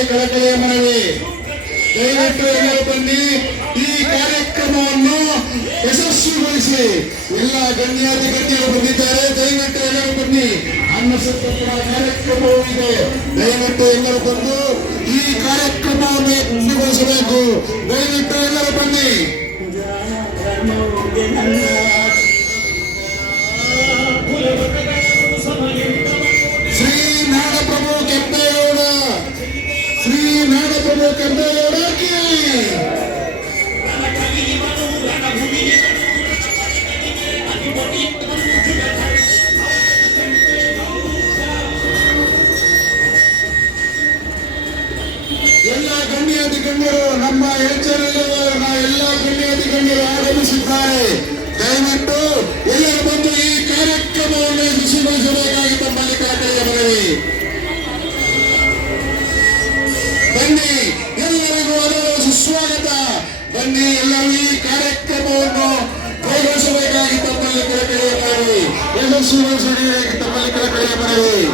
ತಮ್ಮಲ್ಲಿ ಕಳಕಳಿಯ ಮನವಿ. ದಯವಿಟ್ಟು ಎಲ್ಲರೂ ಬನ್ನಿ, ಈ ಕಾರ್ಯಕ್ರಮವನ್ನು ಯಶಸ್ವಿಗೊಳಿಸಿ. ಎಲ್ಲ ಗಣ್ಯಾತಿ ಗಣ್ಯರು ಬಂದಿದ್ದಾರೆ, ದಯವಿಟ್ಟು ಎಲ್ಲರೂ ಬನ್ನಿ. ಅನ್ನಸಂತರ್ಪಣಾ ಕಾರ್ಯಕ್ರಮವೂ ಇದೆ, ದಯವಿಟ್ಟು ಎಲ್ಲರೂ ಬಂದು ಈ ಕಾರ್ಯಕ್ರಮವನ್ನು ಯಶಸ್ವಿಗೊಳಿಸಬೇಕು. ದಯವಿಟ್ಟು ಎಲ್ಲರೂ ಬನ್ನಿ. ಶ್ರೀ ನಾಡಪ್ರಭು ಕೆಂಪೇಗೌಡ, ಶ್ರೀ ನಾಡಪ್ರಭು ಕೆಂಪೇಗೌಡಕ್ಕೆ ಎಲ್ಲ ಗಣ್ಯಾತಿ ಗಣ್ಯರು, ನಮ್ಮ ಎಚ್ಚರಲ್ಲಿರುವ ಎಲ್ಲ ಗಣ್ಯಾತಿ ಗಣ್ಯರು ಆಗಮಿಸಿದ್ದಾರೆ. ದಯವಿಟ್ಟು ಎಲ್ಲರೂ ಬಂದು ಈ ಕಾರ್ಯಕ್ರಮವನ್ನು ಯಶಸ್ವಿಗೊಳಿಸಬೇಕಾಗಿ ತಮ್ಮಲ್ಲಿ ಕಳಕಳಿಯ ಮನವಿ. ಬನ್ನಿ, ಎಲ್ಲರಿಗೂ ಅದರ ಸುಸ್ವಾಗತ. ಬನ್ನಿ, ಎಲ್ಲರೂ ಈ ಕಾರ್ಯಕ್ರಮವನ್ನು ಕೈಗೊಳಿಸಬೇಕಾಗಿ ತಮ್ಮಲ್ಲಿ ಕಳಕಳಿಯ ಮನವಿ. ಯಶಸ್ವಿಗೊಳಿಸಬೇಕಾಗಿ ತಮ್ಮಲ್ಲಿ ಕಳಕಳಿಯ ಮನವಿ.